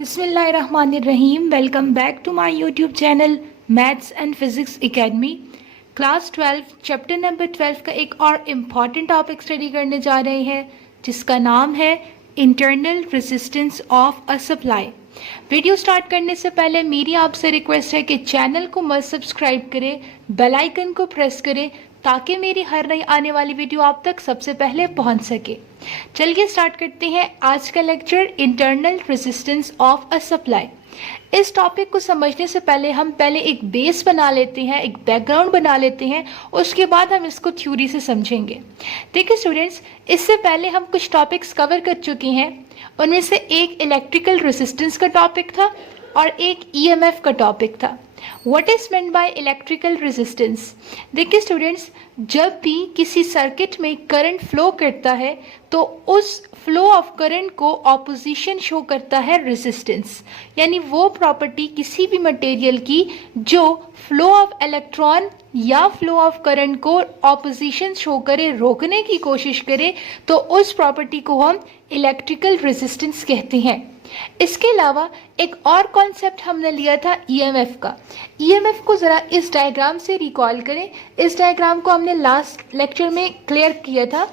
बिस्मिल्लाहिर्रहमानिर्रहीम। Welcome back to my YouTube channel Maths and Physics Academy. Class 12 chapter number 12 का एक और important topic study करने जा रहे हैं जिसका नाम है internal resistance of a supply. Video start करने से पहले मेरी आपसे रिक्वेस्ट है कि चैनल को मस्ट सब्सक्राइब करें, बेल आइकन को प्रेस करें ताकि मेरी हर नई आने वाली वीडियो आप तक सबसे पहले पहुंच सके। चलिए स्टार्ट करते हैं आज का lecture internal resistance of a supply. इस टॉपिक को समझने से पहले हम एक बेस बना लेते हैं, एक बैकग्राउंड बना लेते हैं, उसके बाद हम इसको थ्योरी से समझेंगे। देखिए स्टूडेंट्स, इससे पहले हम कुछ टॉपिक्स कवर कर चुके हैं। उनमें से एक इलेक्ट्रिकल रेजिस्टेंस का टॉपिक था और एक ईएमएफ का टॉपिक था। What is meant by electrical resistance? देखिए स्टूडेंट्स, जब भी किसी सर्किट में करंट फ्लो करता है तो उस फ्लो ऑफ करंट को ऑपोजिशन शो करता है रेजिस्टेंस, यानी वो प्रॉपर्टी किसी भी मटेरियल की जो फ्लो ऑफ इलेक्ट्रॉन या फ्लो ऑफ करंट को ऑपोजिशन शो करे, रोकने की कोशिश करे, तो उस प्रॉपर्टी को हम इलेक्ट्रिकल रेजिस्टेंस कहते हैं। इसके अलावा एक और कॉन्सेप्ट हमने लिया था ईएमएफ का। ईएमएफ को ज़रा इस डायग्राम से रिकॉल करें। इस डायग्राम को हमने लास्ट लेक्चर में क्लियर किया था।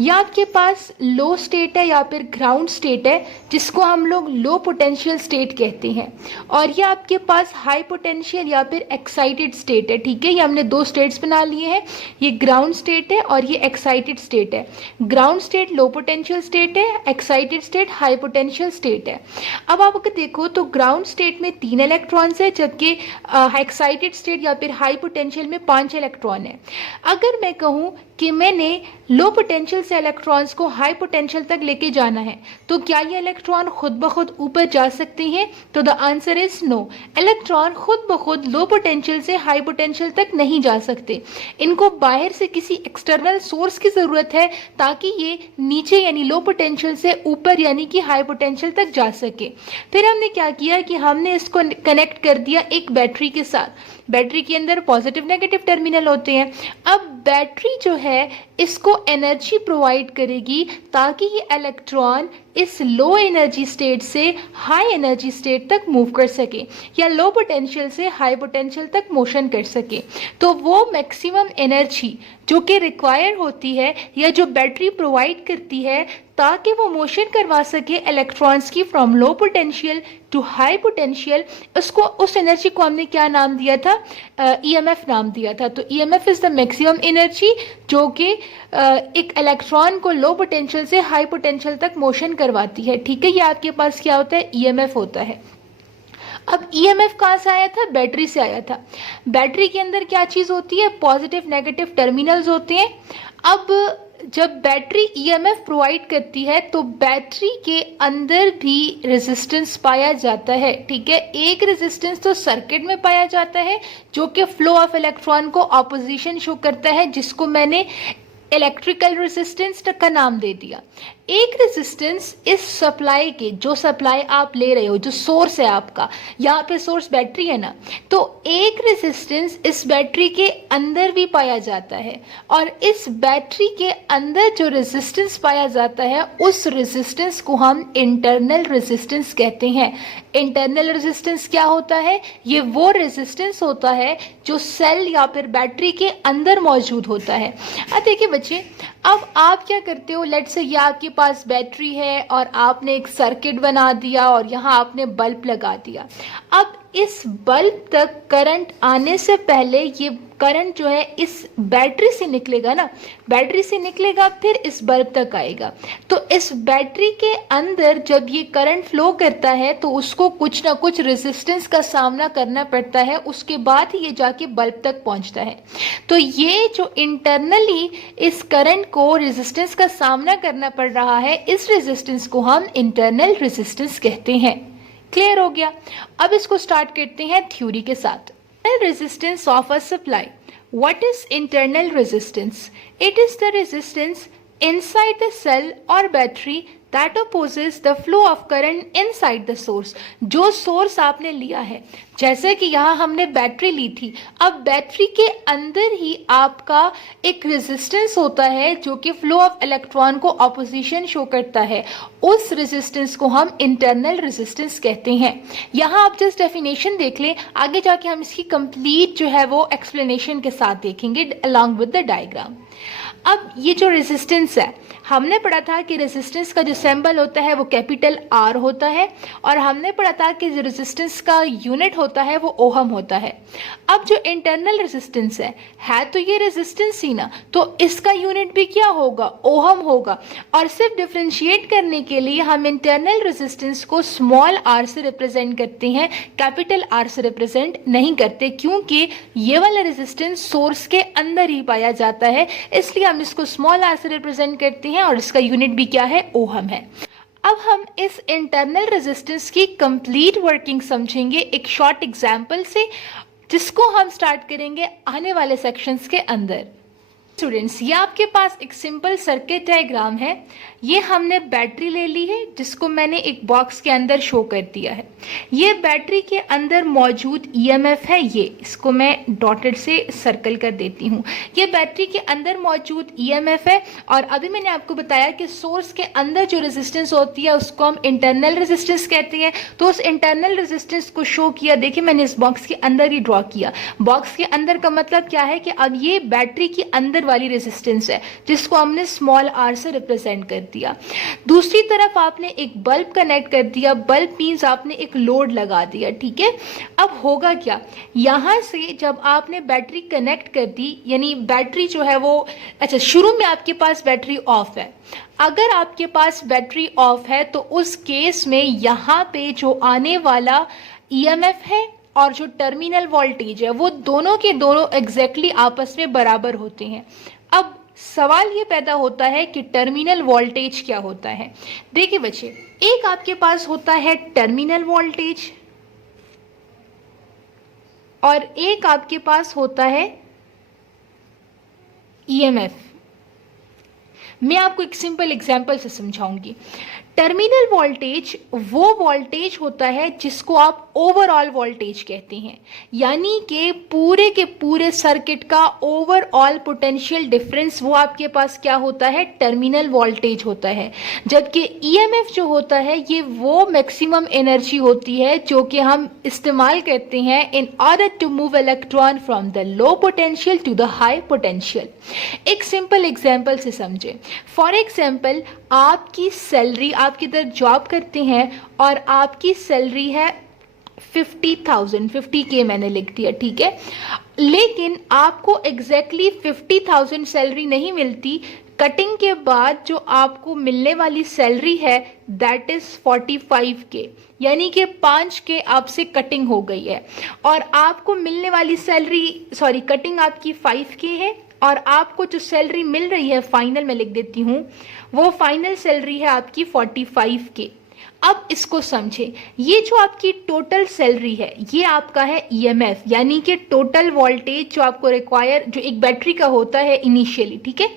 या आपके पास लो स्टेट है या फिर ग्राउंड स्टेट है, जिसको हम लोग लो पोटेंशियल स्टेट कहते हैं, और ये आपके पास हाई पोटेंशियल या फिर एक्साइटेड स्टेट है। ठीक है, ये हमने दो स्टेट्स बना लिए हैं, ये ग्राउंड स्टेट है और ये एक्साइटेड स्टेट है। Ground state low potential state है, excited state high potential state है। अब आप अगर देखो तो ग्राउंड स्टेट में 3 इलेक्ट्रॉन्स है, जबकि एक्साइटेड स्टेट या फिर हाई पोटेंशियल में 5 इलेक्ट्रॉन है। अगर मैं कहूँ कि मैंने लो पोटेंशियल से इलेक्ट्रॉन्स को हाई पोटेंशियल तक लेके जाना है, तो क्या ये इलेक्ट्रॉन खुद ब खुद ऊपर जा सकते हैं? तो the answer is no. Electron खुद ब खुद लो पोटेंशियल से हाई पोटेंशियल तक नहीं जा सकते। इनको बाहर से किसी एक्सटर्नल सोर्स की ज़रूरत है ताकि ये नीचे यानी लो पोटेंशियल से ऊपर यानी कि हाई पोटेंशियल तक जा सके। फिर हमने क्या किया कि हमने इसको कनेक्ट कर दिया एक बैटरी के साथ। बैटरी के अंदर पॉजिटिव नेगेटिव टर्मिनल होते हैं। अब बैटरी जो है इसको एनर्जी प्रोवाइड करेगी ताकि ये इलेक्ट्रॉन इस लो एनर्जी स्टेट से हाई एनर्जी स्टेट तक मूव कर सके या लो पोटेंशियल से हाई पोटेंशियल तक मोशन कर सके। तो वो मैक्सिमम एनर्जी जो कि रिक्वायर होती है या जो बैटरी प्रोवाइड करती है ताकि वो मोशन करवा सके इलेक्ट्रॉन्स की from low potential to high potential, उसको उस एनर्जी को हमने क्या नाम दिया था? ईएमएफ नाम दिया था। तो EMF is the maximum energy जो कि एक इलेक्ट्रॉन को लो पोटेंशियल से हाई पोटेंशियल तक मोशन करवाती है। ठीक है, ये आपके पास क्या होता है? ईएमएफ होता है। अब ईएमएफ कहाँ से आया था? बैटरी से आया था। बैटरी के अंदर क्या चीज़ होती है? पॉजिटिव नेगेटिव टर्मिनल्स होते हैं। अब जब बैटरी ईएमएफ प्रोवाइड करती है तो बैटरी के अंदर भी रेजिस्टेंस पाया जाता है। ठीक है, एक रेजिस्टेंस तो सर्किट में पाया जाता है जो कि फ्लो ऑफ इलेक्ट्रॉन को ऑपोजिशन शो करता है, जिसको मैंने इलेक्ट्रिकल रेजिस्टेंस का नाम दे दिया। एक रेजिस्टेंस इस सप्लाई के, जो सप्लाई आप ले रहे हो, जो सोर्स है आपका, यहाँ पे सोर्स बैटरी है ना, तो एक रेजिस्टेंस इस बैटरी के अंदर भी पाया जाता है और इस बैटरी के अंदर जो रेजिस्टेंस पाया जाता है उस रेजिस्टेंस को हम इंटरनल रेजिस्टेंस कहते हैं। इंटरनल रेजिस्टेंस क्या होता है? ये वो रेजिस्टेंस होता है जो सेल या फिर बैटरी के अंदर मौजूद होता है। अब देखिए बच्चे, अब आप क्या करते हो? लेट्स से ये आपके पास बैटरी है और आपने एक सर्किट बना दिया और यहाँ आपने बल्ब लगा दिया। अब इस बल्ब तक करंट आने से पहले ये करंट जो है इस बैटरी से निकलेगा ना, बैटरी से निकलेगा फिर इस बल्ब तक आएगा। तो इस बैटरी के अंदर जब ये करंट फ्लो करता है तो उसको कुछ ना कुछ रेजिस्टेंस का सामना करना पड़ता है, उसके बाद ही ये जाके बल्ब तक पहुंचता है। तो ये जो इंटरनली इस करंट को रेजिस्टेंस का सामना करना पड़ रहा है, इस रेजिस्टेंस को हम इंटरनल रेजिस्टेंस कहते हैं। क्लियर हो गया? अब इसको स्टार्ट करते हैं थ्योरी के साथ। Resistance of a supply. What is internal resistance? It is the resistance inside the cell or battery that opposes the flow of current inside the source। जो सोर्स आपने लिया है, जैसे कि यहाँ हमने बैटरी ली थी, अब बैटरी के अंदर ही आपका एक रेजिस्टेंस होता है जो कि फ्लो ऑफ इलेक्ट्रॉन को ऑपोजिशन शो करता है। उस रेजिस्टेंस को हम इंटरनल रेजिस्टेंस कहते हैं। यहाँ आप जस्ट डेफिनेशन देख लें, आगे जाके हम इसकी कंप्लीट जो है वो एक्सप्लेनेशन के साथ देखेंगे अलॉन्ग विद द डायग्राम। अब ये जो रेजिस्टेंस है, हमने पढ़ा था कि रेजिस्टेंस का जो सिंबल होता है वो कैपिटल आर होता है, और हमने पढ़ा था कि जो रेजिस्टेंस का यूनिट होता है वो ओहम होता है। अब जो इंटरनल रेजिस्टेंस है तो ये रेजिस्टेंस ही ना, तो इसका यूनिट भी क्या होगा, ओहम होगा। और सिर्फ डिफ्रेंशिएट करने के लिए हम इंटरनल रेजिस्टेंस को स्मॉल आर से रिप्रेजेंट करते हैं, कैपिटल आर से रिप्रेजेंट नहीं करते, क्योंकि ये वाला रेजिस्टेंस सोर्स के अंदर ही पाया जाता है, इसलिए हम इसको स्मॉल आर से रिप्रेजेंट करते हैं और इसका यूनिट भी क्या है, ओहम है। अब हम इस इंटरनल रेजिस्टेंस की कंप्लीट वर्किंग समझेंगे एक शॉर्ट एग्जांपल से, जिसको हम स्टार्ट करेंगे आने वाले सेक्शंस के अंदर। स्टूडेंट्स, ये आपके पास एक सिंपल सर्किट डायग्राम है। ये हमने बैटरी ले ली है जिसको मैंने एक बॉक्स के अंदर शो कर दिया है। ये बैटरी के अंदर मौजूद ईएमएफ है, ये इसको मैं डॉटेड से सर्कल कर देती हूँ। ये बैटरी के अंदर मौजूद ईएमएफ है, और अभी मैंने आपको बताया कि सोर्स के अंदर जो रेजिस्टेंस होती है उसको हम इंटरनल रेजिस्टेंस कहते हैं। तो उस इंटरनल रेजिस्टेंस को शो किया, देखिए मैंने इस बॉक्स के अंदर ही ड्रॉ किया। बॉक्स के अंदर का मतलब क्या है कि अब ये बैटरी के अंदर वाली रेजिस्टेंस है जिसको हमने स्मॉल आर से रिप्रेजेंट कर दिया। दूसरी तरफ आपने एक बल्ब कनेक्ट कर दिया, बल्ब मींस आपने एक लोड लगा दिया, ठीक है। अब होगा क्या, यहां से जब आपने बैटरी कनेक्ट कर दी, यानी बैटरी जो है वो, अच्छा शुरू में आपके पास बैटरी ऑफ है। अगर आपके पास बैटरी ऑफ है तो उस केस में यहां पे जो आने वाला ईएमएफ है और जो टर्मिनल वोल्टेज है वो दोनों के दोनों एग्जैक्टली आपस में बराबर होते हैं। अब सवाल ये पैदा होता है कि टर्मिनल वोल्टेज क्या होता है। देखिए बच्चे, एक आपके पास होता है टर्मिनल वोल्टेज और एक आपके पास होता है ईएमएफ। मैं आपको एक सिंपल एग्जांपल से समझाऊंगी। टर्मिनल वोल्टेज वो वोल्टेज होता है जिसको आप ओवरऑल वोल्टेज कहते हैं, यानी कि पूरे के पूरे सर्किट का ओवरऑल पोटेंशियल डिफरेंस वो आपके पास क्या होता है, टर्मिनल वोल्टेज होता है। जबकि ईएमएफ जो होता है ये वो मैक्सिमम एनर्जी होती है जो कि हम इस्तेमाल करते हैं in order to move electron from the low potential to the high potential. एक सिंपल एग्जाम्पल से समझे। फॉर एग्जाम्पल, आपकी सैलरी, आप किधर जॉब करते हैं और आपकी सैलरी है 50,000, 50K मैंने लिख दिया, ठीक है। लेकिन आपको एग्जैक्टली 50,000 सैलरी नहीं मिलती। कटिंग के बाद जो आपको मिलने वाली सैलरी है दैट इज 45K, यानी कि 5K आपसे कटिंग हो गई है, और आपको मिलने वाली सैलरी, सॉरी कटिंग आपकी 5K है, और आपको जो सैलरी मिल रही है फाइनल में लिख देती हूँ, वो फाइनल सैलरी है आपकी 45K। अब इसको समझे, ये जो आपकी टोटल सैलरी है ये आपका है ईएमएफ, यानी कि टोटल वोल्टेज जो आपको रिक्वायर, जो एक बैटरी का होता है इनिशियली, ठीक है,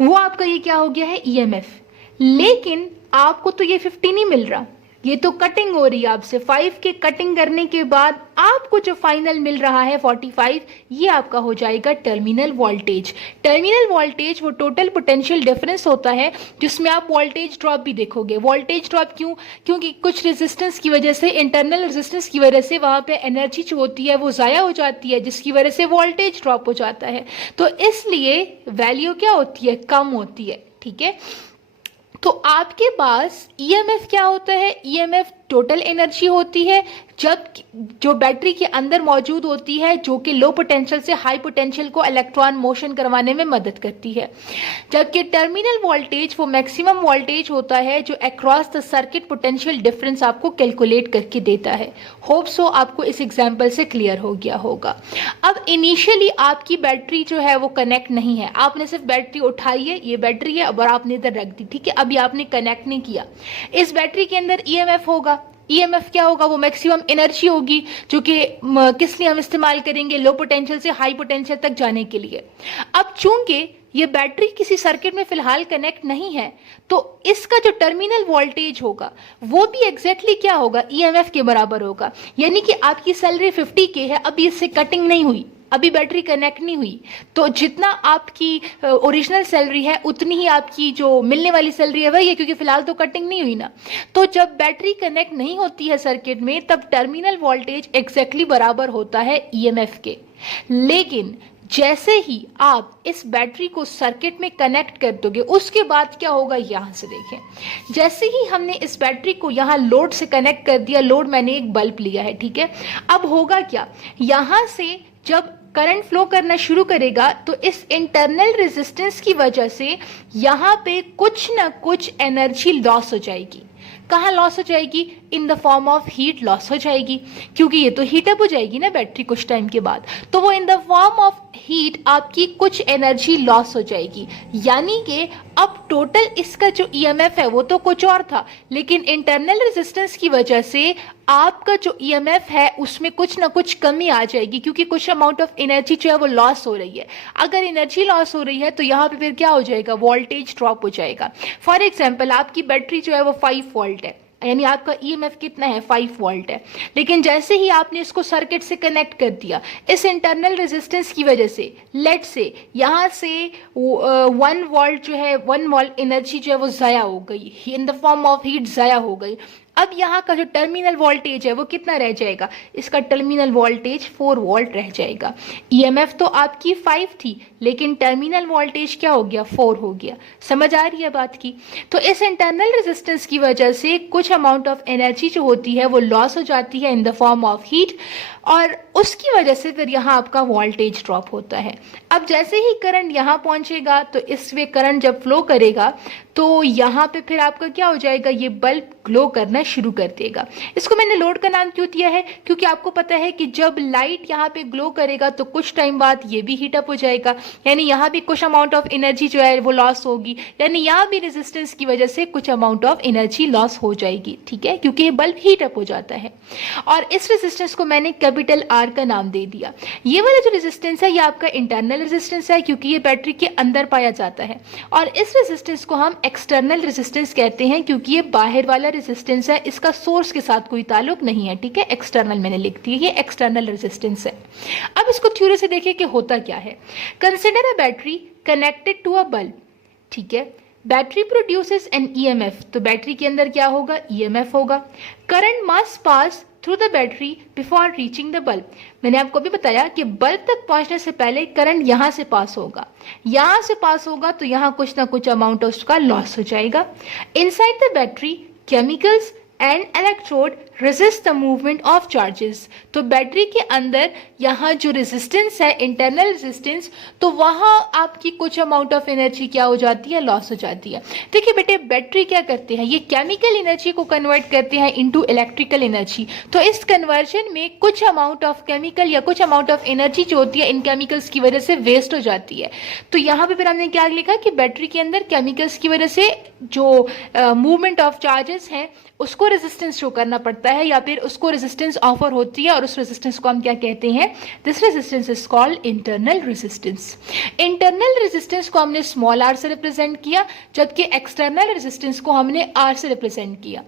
वो आपका ये क्या हो गया है, ईएमएफ। लेकिन आपको तो ये 50 नहीं मिल रहा, ये तो कटिंग हो रही है आपसे। 5K कटिंग करने के बाद आपको जो फाइनल मिल रहा है 45, ये आपका हो जाएगा टर्मिनल वोल्टेज। टर्मिनल वोल्टेज वो टोटल पोटेंशियल डिफरेंस होता है जिसमें आप वोल्टेज ड्रॉप भी देखोगे। वोल्टेज ड्रॉप क्यों? क्योंकि कुछ रेजिस्टेंस की वजह से, इंटरनल रेजिस्टेंस की वजह से वहां पे एनर्जी जो होती है वो ज़ाया हो जाती है, जिसकी वजह से वोल्टेज ड्रॉप हो जाता है। तो इसलिए वैल्यू क्या होती है, कम होती है, ठीक है। तो आपके पास ईएमएफ क्या होता है, ईएमएफ टोटल एनर्जी होती है जब जो बैटरी के अंदर मौजूद होती है, जो कि लो पोटेंशियल से हाई पोटेंशियल को इलेक्ट्रॉन मोशन करवाने में मदद करती है। जबकि टर्मिनल वोल्टेज वो मैक्सिमम वोल्टेज होता है जो across the circuit potential difference आपको कैलकुलेट करके देता है। होप सो आपको इस एग्जांपल से क्लियर हो गया होगा। अब इनिशियली आपकी बैटरी जो है वो कनेक्ट नहीं है, आपने सिर्फ बैटरी उठाई है, ये बैटरी है, और आपने इधर रख दी, ठीक है। अभी आपने कनेक्ट नहीं किया। इस बैटरी के अंदर ईएमएफ होगा। ईएमएफ क्या होगा, वो मैक्सिमम एनर्जी होगी जो कि किस लिए हम इस्तेमाल करेंगे, लो पोटेंशियल से हाई पोटेंशियल तक जाने के लिए। अब चूंकि ये बैटरी किसी सर्किट में फिलहाल कनेक्ट नहीं है, तो इसका जो टर्मिनल वोल्टेज होगा वो भी एग्जैक्टली क्या होगा, ईएमएफ के बराबर होगा। यानी कि आपकी सैलरी 50 के है, अभी इससे कटिंग नहीं हुई, अभी बैटरी कनेक्ट नहीं हुई, तो जितना आपकी ओरिजिनल सैलरी है उतनी ही आपकी जो मिलने वाली सैलरी है वही है, क्योंकि फिलहाल तो कटिंग नहीं हुई ना। तो जब बैटरी कनेक्ट नहीं होती है सर्किट में, तब टर्मिनल वोल्टेज एग्जैक्टली बराबर होता है ईएमएफ के। लेकिन जैसे ही आप इस बैटरी को सर्किट में कनेक्ट कर दोगे, उसके बाद क्या होगा, यहां से देखें, जैसे ही हमने इस बैटरी को यहां लोड से कनेक्ट कर दिया, लोड मैंने एक बल्ब लिया है, ठीक है, अब होगा क्या, यहां से जब करंट फ्लो करना शुरू करेगा तो इस इंटरनल रेजिस्टेंस की वजह से यहां पे कुछ ना कुछ एनर्जी लॉस हो जाएगी। कहाँ लॉस हो जाएगी, in the form of heat loss हो जाएगी, क्योंकि ये तो हीट अप हो जाएगी ना बैटरी कुछ टाइम के बाद, तो वो in the form of heat आपकी कुछ एनर्जी लॉस हो जाएगी। यानी कि अब टोटल इसका जो ईएमएफ है वो तो कुछ और था, लेकिन इंटरनल रेजिस्टेंस की वजह से आपका जो ईएमएफ है उसमें कुछ ना कुछ कमी आ जाएगी, क्योंकि कुछ अमाउंट ऑफ एनर्जी जो है वो लॉस हो रही है। अगर एनर्जी लॉस हो रही है तो यहाँ पे फिर क्या हो जाएगा, वोल्टेज ड्रॉप हो जाएगा। फॉर एग्जाम्पल आपकी बैटरी जो है वो 5 वोल्ट है, यानी आपका ईएमएफ कितना है, 5 वोल्ट है, लेकिन जैसे ही आपने इसको सर्किट से कनेक्ट कर दिया, इस इंटरनल रेजिस्टेंस की वजह से लेट से यहाँ से 1 वोल्ट जो है, 1 वोल्ट एनर्जी जो है वो ज़ाया हो गई, in the form of heat ज़ाया हो गई। अब यहाँ का जो टर्मिनल वोल्टेज है वो कितना रह जाएगा, इसका टर्मिनल वोल्टेज 4 वोल्ट रह जाएगा। ईएमएफ तो आपकी 5 थी, लेकिन टर्मिनल वोल्टेज क्या हो गया, 4 हो गया। समझ आ रही है बात की। तो इस इंटरनल रेजिस्टेंस की वजह से कुछ अमाउंट ऑफ एनर्जी जो होती है वो लॉस हो जाती है in the form of heat, और उसकी वजह से फिर यहाँ आपका वोल्टेज ड्रॉप होता है। अब जैसे ही करंट यहाँ पहुँचेगा तो इसमें करंट जब फ्लो करेगा तो यहाँ पे फिर आपका क्या हो जाएगा, ये बल्ब ग्लो करना शुरू कर देगा। इसको मैंने लोड का नाम क्यों दिया है, क्योंकि आपको पता है कि जब लाइट यहाँ पे ग्लो करेगा तो कुछ टाइम बाद ये भी हीट अप हो जाएगा, यानी यहाँ भी कुछ अमाउंट ऑफ एनर्जी जो है वो लॉस होगी, यानी यहाँ भी रेजिस्टेंस की वजह से कुछ अमाउंट ऑफ एनर्जी लॉस हो जाएगी, ठीक है, क्योंकि ये बल्ब हीट अप हो जाता है। और इस रेजिस्टेंस को मैंने कैपिटल आर का नाम दे दिया। ये वाला जो रेजिस्टेंस है ये आपका इंटरनल रेजिस्टेंस है, क्योंकि ये बैटरी के अंदर पाया जाता है, और इस रेजिस्टेंस को हम एक्सटर्नल रेजिस्टेंस कहते हैं, क्योंकि ये बाहर वाला रेजिस्टेंस है, इसका सोर्स के साथ कोई ताल्लुक नहीं है, ठीक है, एक्सटर्नल मैंने लिख दिया, ये एक्सटर्नल रेजिस्टेंस है। अब इसको थ्योरी से देखिए कि होता क्या है। Consider a battery connected to a bulb, ठीक है, बैटरी प्रोड्यूसेस एन ईएमएफ, तो बैटरी के अंदर क्या होगा, ईएमएफ होगा। Current must pass through the battery before reaching the bulb, मैंने आपको भी बताया कि बल्ब तक पहुंचने से पहले करंट यहां से पास होगा, यहां से पास होगा तो यहां कुछ ना कुछ अमाउंट उसका लॉस हो जाएगा। Inside the battery chemicals and electrode resist the movement of charges, तो बैटरी के अंदर यहाँ जो रेजिस्टेंस है, इंटरनल रेजिस्टेंस, तो वहाँ आपकी कुछ अमाउंट ऑफ एनर्जी क्या हो जाती है, लॉस हो जाती है। देखिए बेटे, बैटरी क्या करते हैं, ये केमिकल एनर्जी को कन्वर्ट करते हैं इनटू इलेक्ट्रिकल एनर्जी, तो इस कन्वर्जन में कुछ अमाउंट ऑफ केमिकल या कुछ अमाउंट ऑफ एनर्जी जो होती है इन केमिकल्स की वजह से वेस्ट हो जाती है। तो यहाँ पे फिर हमने क्या लिखा कि बैटरी के अंदर केमिकल्स की वजह से जो मूवमेंट ऑफ चार्जेस हैं उसको रेजिस्टेंस शो करना पड़ता है, या फिर उसको रेजिस्टेंस ऑफर होती है, और उस रेजिस्टेंस को हम क्या कहते हैं, this resistance is called internal resistance. Internal resistance को हमने स्मॉल आर से रिप्रेजेंट किया, जबकि एक्सटर्नल रेजिस्टेंस को हमने आर से रिप्रेजेंट किया।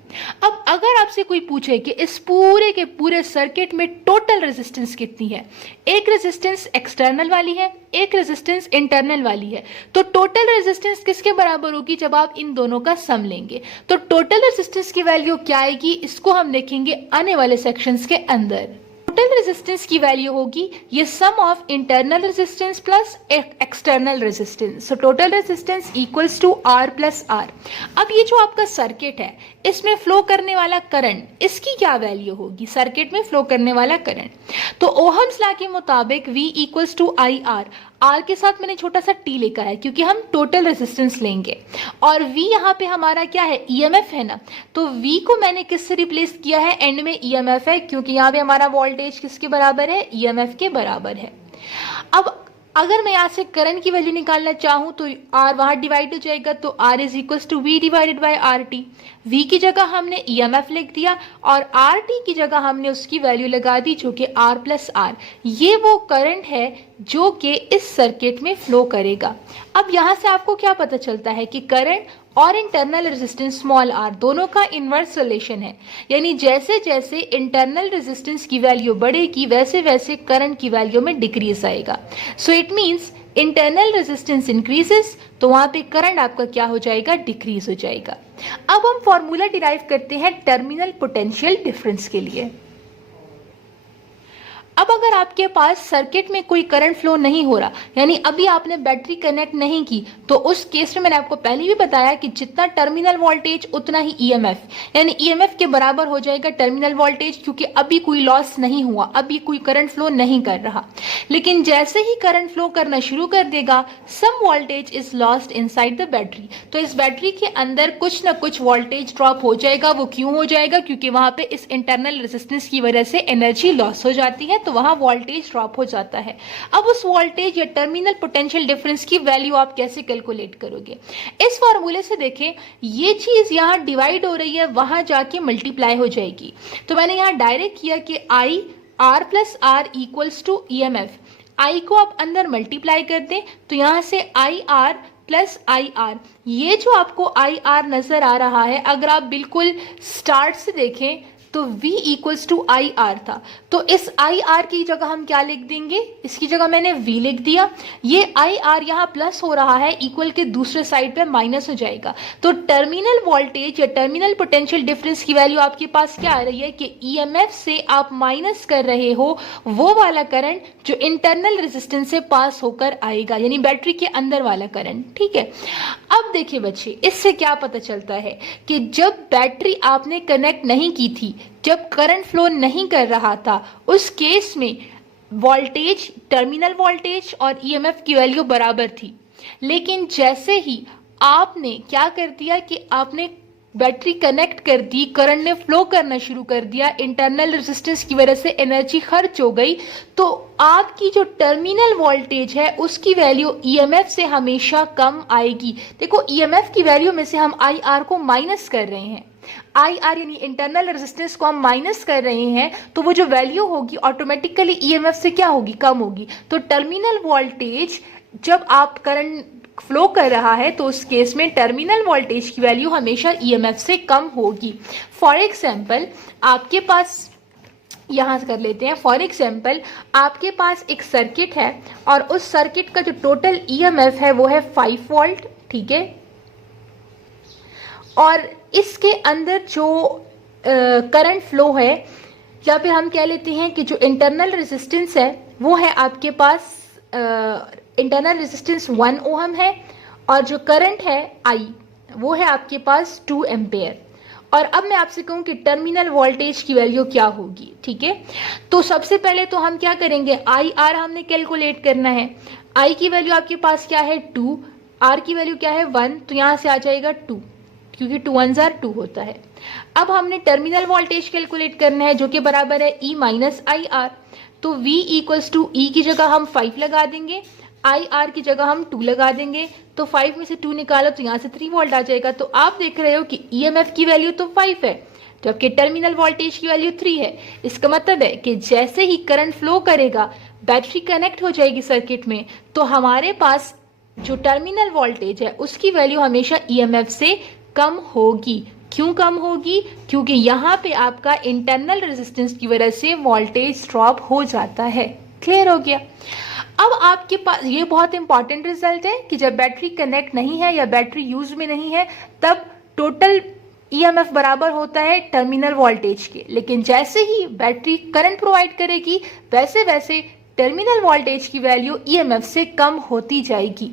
अब अगर आपसे कोई पूछे कि इस पूरे के पूरे सर्किट में टोटल रेजिस्टेंस कितनी है, एक रेजिस्टेंस एक्सटर्नल वाली है, एक रेजिस्टेंस इंटरनल वाली है, तो टोटल रेजिस्टेंस किसके बराबर होगी, जब आप इन दोनों का सम लेंगे तो टोटल रेजिस्टेंस की वैल्यू क्या आएगी, इसको हम देखेंगे आने वाले सेक्शंस के अंदर। टोटल रेजिस्टेंस की वैल्यू होगी ये sum of internal resistance plus external resistance, so total resistance equals to R plus R. अब ये जो आपका सर्किट है इसमें फ्लो करने वाला करंट, इसकी क्या वैल्यू होगी, सर्किट में फ्लो करने वाला करंट, तो ओहम्स लॉ के मुताबिक V equals to I R, R के साथ मैंने छोटा सा टी लिखा है क्योंकि हम टोटल रेजिस्टेंस लेंगे, और V यहाँ पे हमारा क्या है, ईएमएफ है ना, तो V को मैंने किससे रिप्लेस किया है, एंड में ईएमएफ है, क्योंकि यहाँ पे हमारा वोल्टेज किसके बराबर है, ईएमएफ के बराबर है। अब अगर मैं यहाँ से करंट की वैल्यू निकालना चाहूँ तो आर वहाँ डिवाइड हो जाएगा, तो R is equals to V divided by R T. V की जगह हमने ईएमएफ लिख दिया और आर टी की जगह हमने उसकी वैल्यू लगा दी जो कि आर प्लस आर। ये वो करंट है जो कि इस सर्किट में फ्लो करेगा। अब यहाँ से आपको क्या पता चलता है कि करंट और इंटरनल रेजिस्टेंस स्मॉल आर दोनों का इन्वर्स रिलेशन है, यानी जैसे जैसे इंटरनल रेजिस्टेंस की वैल्यू बढ़ेगी वैसे वैसे करंट की वैल्यू में डिक्रीज आएगा। So it means internal resistance increases तो वहां पे करंट आपका क्या हो जाएगा, डिक्रीज हो जाएगा। अब हम फॉर्मूला डिराइव करते हैं टर्मिनल पोटेंशियल डिफरेंस के लिए। अब अगर आपके पास सर्किट में कोई करंट फ्लो नहीं हो रहा, यानी अभी आपने बैटरी कनेक्ट नहीं की, तो उस केस में मैंने आपको पहले भी बताया कि जितना टर्मिनल वोल्टेज उतना ही ईएमएफ, यानी ईएमएफ के बराबर हो जाएगा टर्मिनल वोल्टेज, क्योंकि अभी कोई लॉस नहीं हुआ, अभी कोई करंट फ्लो नहीं कर रहा। लेकिन जैसे ही करंट फ्लो करना शुरू कर देगा, some voltage is lost inside the battery, तो इस बैटरी के अंदर कुछ ना कुछ वोल्टेज ड्रॉप हो जाएगा। वो क्यों हो जाएगा, क्योंकि वहां पे इस इंटरनल रेजिस्टेंस की वजह से एनर्जी लॉस हो जाती है, तो वहां वोल्टेज ड्रॉप हो जाता है। अब उस वोल्टेज या टर्मिनल पोटेंशियल डिफरेंस की वैल्यू आप कैसे कैलकुलेट करोगे? इस फॉर्मूले से देखें, ये चीज यहां डिवाइड हो रही है, वहां जाके मल्टीप्लाई हो जाएगी। तो मैंने यहां डायरेक्ट किया कि I R plus R equals to EMF. I को आप अंदर मल्टीप्लाई कर दें तो यहां से I R plus I R, ये जो आपको आई आर नजर आ रहा है, अगर आप बिल्कुल स्टार्ट से देखें तो V equals to I R था, तो इस आई आर की जगह हम क्या लिख देंगे, इसकी जगह मैंने V लिख दिया। ये आई आर यहाँ प्लस हो रहा है, इक्वल के दूसरे साइड पे माइनस हो जाएगा। तो टर्मिनल वोल्टेज या टर्मिनल पोटेंशियल डिफरेंस की वैल्यू आपके पास क्या आ रही है कि ईएमएफ से आप माइनस कर रहे हो वो वाला करंट जो इंटरनल रेजिस्टेंस से पास होकर आएगा, यानी बैटरी के अंदर वाला करंट। ठीक है, अब देखिए बच्चे, इससे क्या पता चलता है कि जब बैटरी आपने कनेक्ट नहीं की थी, जब करंट फ्लो नहीं कर रहा था, उस केस में वोल्टेज, टर्मिनल वोल्टेज और ईएमएफ की वैल्यू बराबर थी। लेकिन जैसे ही आपने क्या कर दिया कि आपने बैटरी कनेक्ट कर दी, करंट ने फ्लो करना शुरू कर दिया, इंटरनल रेजिस्टेंस की वजह से एनर्जी खर्च हो गई, तो आपकी जो टर्मिनल वोल्टेज है उसकी वैल्यू ईएमएफ से हमेशा कम आएगी। देखो, ईएमएफ की वैल्यू में से हम आई आर को माइनस कर रहे हैं, आई आर यानी इंटरनल रेजिस्टेंस को हम माइनस कर रहे हैं, तो वो जो वैल्यू होगी ऑटोमेटिकली ईएमएफ से क्या होगी, कम होगी। तो टर्मिनल वोल्टेज जब आप करंट फ्लो कर रहा है तो उस केस में टर्मिनल वोल्टेज की वैल्यू हमेशा ईएमएफ से कम होगी। फॉर एग्जाम्पल आपके पास, यहां कर लेते हैं, फॉर एग्जाम्पल आपके पास एक सर्किट है और उस सर्किट का जो टोटल ईएमएफ है वो है 5 वोल्ट। ठीक है, और इसके अंदर जो करंट फ्लो है, या फिर हम कह लेते हैं कि जो इंटरनल रेजिस्टेंस है वो है आपके पास इंटरनल रेजिस्टेंस 1 ओहम है, और जो करंट है आई वो है आपके पास 2 एम्पेयर। और अब मैं आपसे कहूं कि टर्मिनल वोल्टेज की वैल्यू क्या होगी। ठीक है, तो सबसे पहले तो हम क्या करेंगे, आई आर हमने कैलकुलेट करना है। आई की वैल्यू आपके पास क्या है 2, आर की वैल्यू क्या है 1, तो यहां से आ जाएगा 2, क्योंकि 2 1 जार 2 होता है। अब हमने टर्मिनल वोल्टेज कैलकुलेट करना है जो कि बराबर है E माइनस आई आर, तो V इक्वल्स टू E की जगह हम 5 लगा देंगे, आई आर की जगह हम 2 लगा देंगे, तो 5 में से 2 निकालो तो यहाँ से 3 वोल्ट आ जाएगा। तो आप देख रहे हो कि ईएमएफ की वैल्यू तो 5 है जबकि टर्मिनल वोल्टेज की वैल्यू 3 है। इसका मतलब है कि जैसे ही करंट फ्लो करेगा, बैटरी कनेक्ट हो जाएगी सर्किट में, तो हमारे पास जो टर्मिनल वोल्टेज है उसकी वैल्यू हमेशा ईएमएफ से कम होगी। क्यों कम होगी? क्योंकि यहाँ पे आपका इंटरनल रेजिस्टेंस की वजह से वोल्टेज ड्रॉप हो जाता है। क्लियर हो गया? अब आपके पास ये बहुत इंपॉर्टेंट रिजल्ट है कि जब बैटरी कनेक्ट नहीं है या बैटरी यूज में नहीं है, तब टोटल ईएमएफ बराबर होता है टर्मिनल वोल्टेज के। लेकिन जैसे ही बैटरी करंट प्रोवाइड करेगी, वैसे वैसे टर्मिनल वोल्टेज की वैल्यू ईएमएफ से कम होती जाएगी।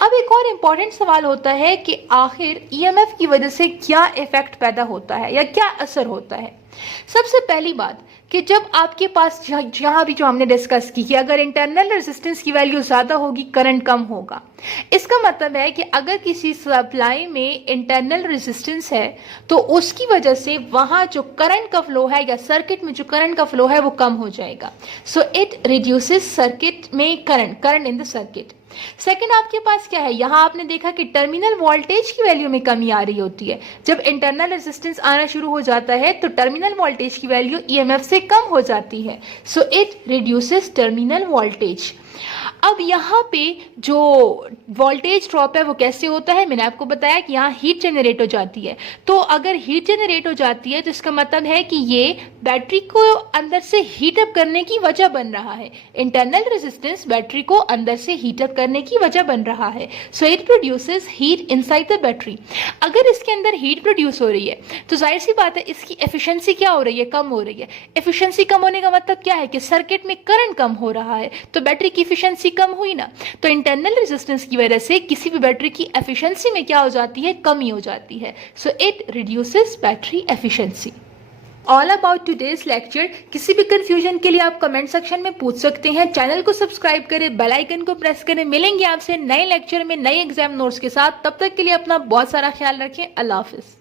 अब एक और इम्पॉर्टेंट सवाल होता है कि आखिर ईएमएफ की वजह से क्या इफेक्ट पैदा होता है या क्या असर होता है। सबसे पहली बात कि जब आपके पास जहाँ भी जो हमने डिस्कस की कि अगर इंटरनल रेजिस्टेंस की वैल्यू ज़्यादा होगी करंट कम होगा। इसका मतलब है कि अगर किसी सप्लाई में इंटरनल रेजिस्टेंस है तो उसकी वजह से वहाँ जो करंट का फ्लो है या सर्किट में जो करंट का फ्लो है वो कम हो जाएगा। सो इट रिड्यूसेस सर्किट में current in the circuit. Second आपके पास क्या है, यहां आपने देखा कि टर्मिनल वोल्टेज की वैल्यू में कमी आ रही होती है। जब इंटरनल रेजिस्टेंस आना शुरू हो जाता है तो टर्मिनल वोल्टेज की वैल्यू ईएमएफ से कम हो जाती है। So it reduces terminal voltage. अब यहाँ पे जो वोल्टेज ड्रॉप है वो कैसे होता है, मैंने आपको बताया कि यहाँ हीट जनरेट हो जाती है। तो अगर हीट जनरेट हो जाती है तो इसका मतलब है कि ये बैटरी को अंदर से हीट अप करने की वजह बन रहा है। इंटरनल रेजिस्टेंस बैटरी को अंदर से हीट अप करने की वजह बन रहा है। So it produces heat inside the battery. अगर इसके अंदर हीट प्रोड्यूस हो रही है तो जाहिर सी बात है इसकी एफिशिएंसी क्या हो रही है, कम हो रही है। एफिशिएंसी कम होने का मतलब क्या है कि सर्किट में करंट कम हो रहा है, तो बैटरी की एफिशिएंसी कम हुई ना। तो इंटरनल रेजिस्टेंस की वजह से किसी भी बैटरी की एफिशिएंसी में क्या हो जाती है, कमी हो जाती है। So it reduces battery efficiency. All about today's lecture. किसी भी कंफ्यूजन के लिए आप कमेंट सेक्शन में पूछ सकते हैं। चैनल को सब्सक्राइब करें, बेल आइकन को प्रेस करें। मिलेंगे आपसे नए लेक्चर में नए एग्जाम नोट्स के साथ। तब तक के लिए अपना बहुत सारा ख्याल रखें। अल्लाह हाफिज।